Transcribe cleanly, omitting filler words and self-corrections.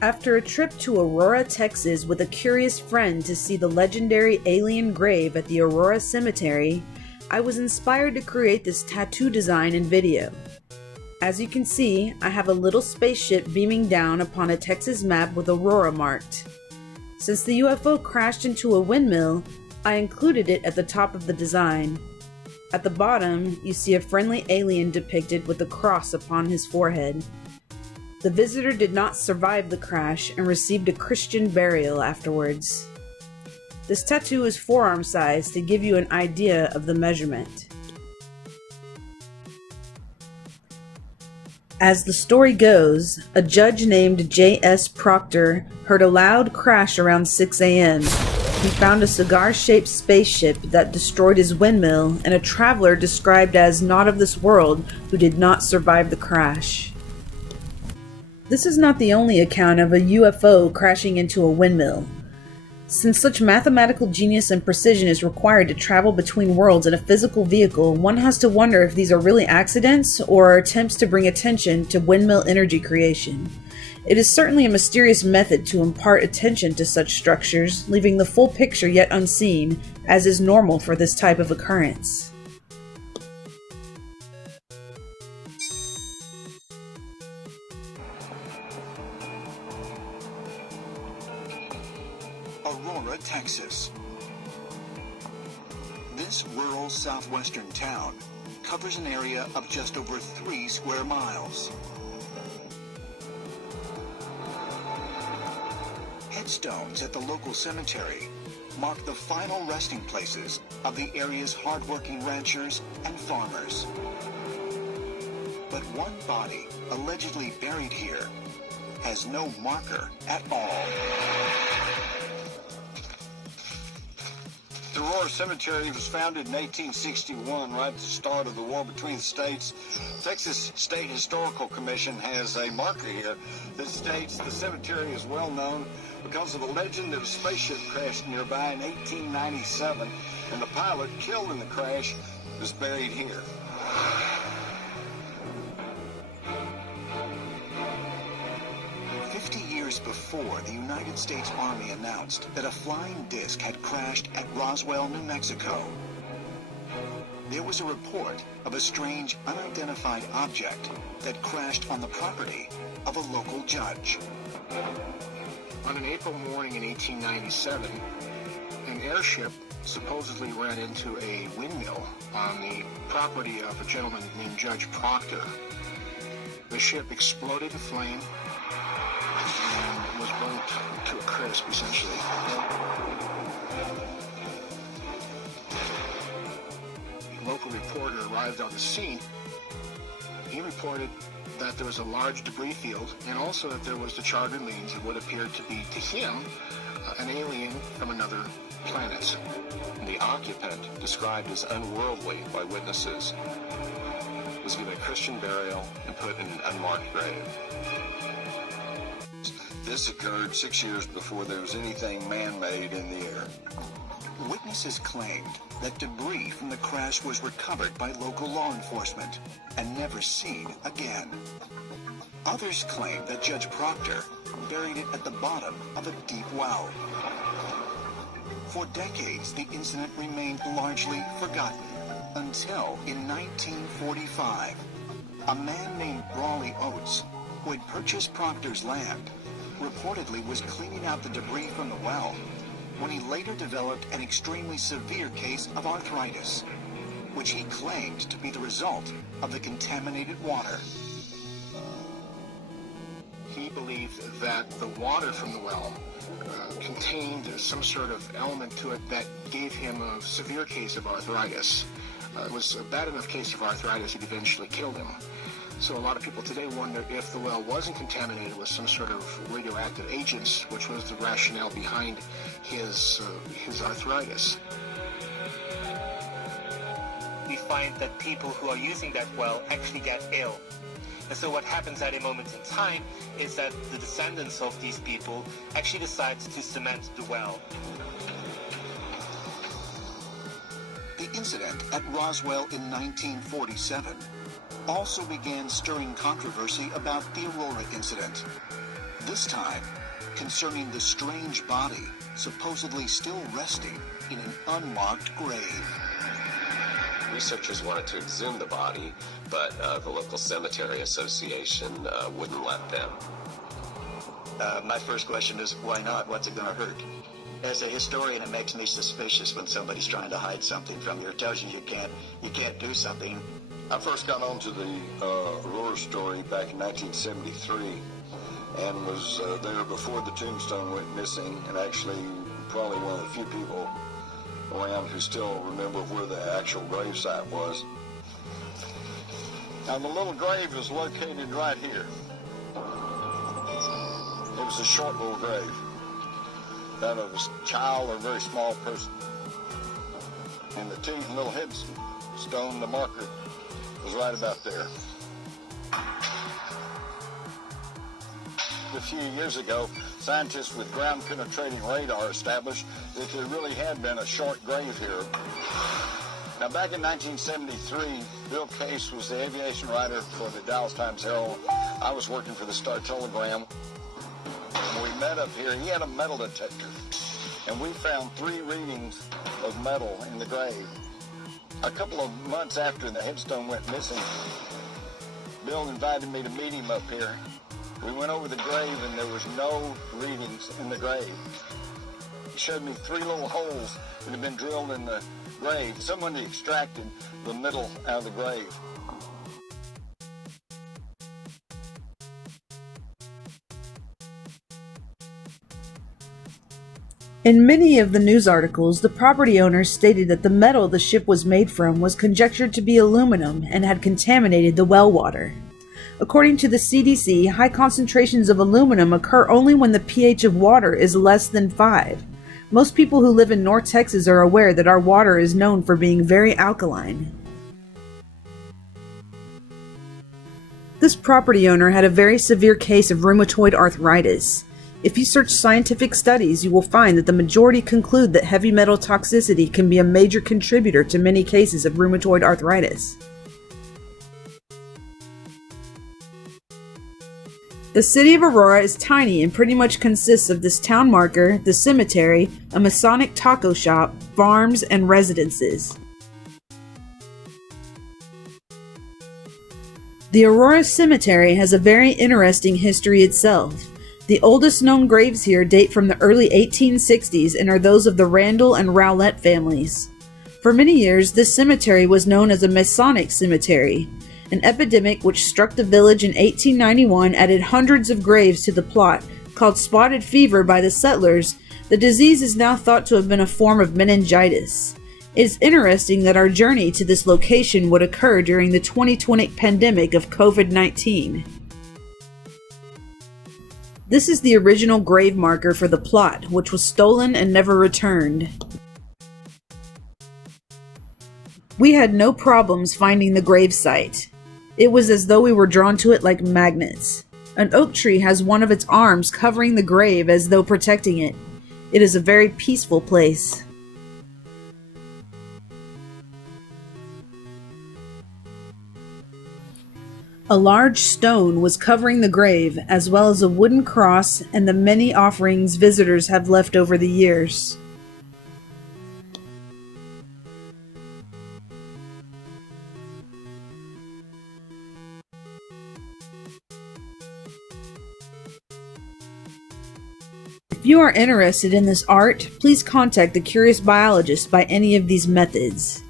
After a trip to Aurora, Texas with a curious friend to see the legendary alien grave at the Aurora Cemetery, I was inspired to create this tattoo design and video. As you can see, I have a little spaceship beaming down upon a Texas map with Aurora marked. Since the UFO crashed into a windmill, I included it at the top of the design. At the bottom, you see a friendly alien depicted with a cross upon his forehead. The visitor did not survive the crash and received a Christian burial afterwards. This tattoo is forearm size to give you an idea of the measurement. As the story goes, a judge named J.S. Proctor heard a loud crash around 6 a.m. He found a cigar-shaped spaceship that destroyed his windmill and a traveler described as not of this world who did not survive the crash. This is not the only account of a UFO crashing into a windmill. Since such mathematical genius and precision is required to travel between worlds in a physical vehicle, one has to wonder if these are really accidents or attempts to bring attention to windmill energy creation. It is certainly a mysterious method to impart attention to such structures, leaving the full picture yet unseen, as is normal for this type of occurrence. Aurora, Texas. This rural southwestern town covers an area of just over 3 square miles. Headstones at the local cemetery mark the final resting places of the area's hardworking ranchers and farmers. But one body allegedly buried here has no marker at all. The Aurora Cemetery was founded in 1861, right at the start of the war between the states. Texas State Historical Commission has a marker here that states the cemetery is well known because of a legend that a spaceship crashed nearby in 1897, and the pilot killed in the crash was buried here. Before, the United States Army announced that a flying disc had crashed at Roswell, New Mexico. There was a report of a strange, unidentified object that crashed on the property of a local judge. On an April morning in 1897, an airship supposedly ran into a windmill on the property of a gentleman named Judge Proctor. The ship exploded in flame and was burnt to a crisp, essentially. A local reporter arrived on the scene. He reported that there was a large debris field and also that there was the charred remains of what appeared to be, to him, an alien from another planet. The occupant, described as unworldly by witnesses, was given a Christian burial and put in an unmarked grave. This occurred 6 years before there was anything man-made in the air. Witnesses claimed that debris from the crash was recovered by local law enforcement and never seen again. Others claimed that Judge Proctor buried it at the bottom of a deep well. For decades, the incident remained largely forgotten until in 1945, a man named Brawley Oates, who had purchased Proctor's land, reportedly was cleaning out the debris from the well when he later developed an extremely severe case of arthritis, which he claimed to be the result of the contaminated water. He believed that the water from the well contained some sort of element to it that gave him a severe case of arthritis. It was a bad enough case of arthritis it eventually killed him. So a lot of people today wonder if the well wasn't contaminated with some sort of radioactive agents, which was the rationale behind his arthritis. We find that people who are using that well actually get ill. And so what happens at a moment in time is that the descendants of these people actually decide to cement the well. The incident at Roswell in 1947 also began stirring controversy about the Aurora incident. This time, concerning the strange body supposedly still resting in an unmarked grave. Researchers wanted to exhume the body, but the local cemetery association wouldn't let them. My first question is, why not? What's it going to hurt? As a historian, it makes me suspicious when somebody's trying to hide something from you or tells you you can't do something. I first got onto the Aurora story back in 1973 and was there before the tombstone went missing, and actually probably one of the few people around who still remember where the actual grave site was. Now the little grave is located right here. It was a short little grave, that of a child or a very small person. And the little headstone, the marker, was right about there. A few years ago, scientists with ground-penetrating radar established that there really had been a short grave here. Now, back in 1973, Bill Case was the aviation writer for the Dallas Times-Herald. I was working for the Star-Telegram. When we met up here, he had a metal detector, and we found 3 readings of metal in the grave. A couple of months after the headstone went missing, Bill invited me to meet him up here. We went over the grave, and there was no readings in the grave. He showed me 3 little holes that had been drilled in the grave. Someone had extracted the metal out of the grave. In many of the news articles, the property owners stated that the metal the ship was made from was conjectured to be aluminum and had contaminated the well water. According to the CDC, high concentrations of aluminum occur only when the pH of water is less than 5. Most people who live in North Texas are aware that our water is known for being very alkaline. This property owner had a very severe case of rheumatoid arthritis. If you search scientific studies, you will find that the majority conclude that heavy metal toxicity can be a major contributor to many cases of rheumatoid arthritis. The city of Aurora is tiny and pretty much consists of this town marker, the cemetery, a Masonic taco shop, farms, and residences. The Aurora Cemetery has a very interesting history itself. The oldest known graves here date from the early 1860s and are those of the Randall and Rowlett families. For many years, this cemetery was known as a Masonic cemetery. An epidemic which struck the village in 1891 added hundreds of graves to the plot. Called spotted fever by the settlers, the disease is now thought to have been a form of meningitis. It is interesting that our journey to this location would occur during the 2020 pandemic of COVID-19. This is the original grave marker for the plot, which was stolen and never returned. We had no problems finding the grave site. It was as though we were drawn to it like magnets. An oak tree has one of its arms covering the grave as though protecting it. It is a very peaceful place. A large stone was covering the grave, as well as a wooden cross and the many offerings visitors have left over the years. If you are interested in this art, please contact the Curious Biologist by any of these methods.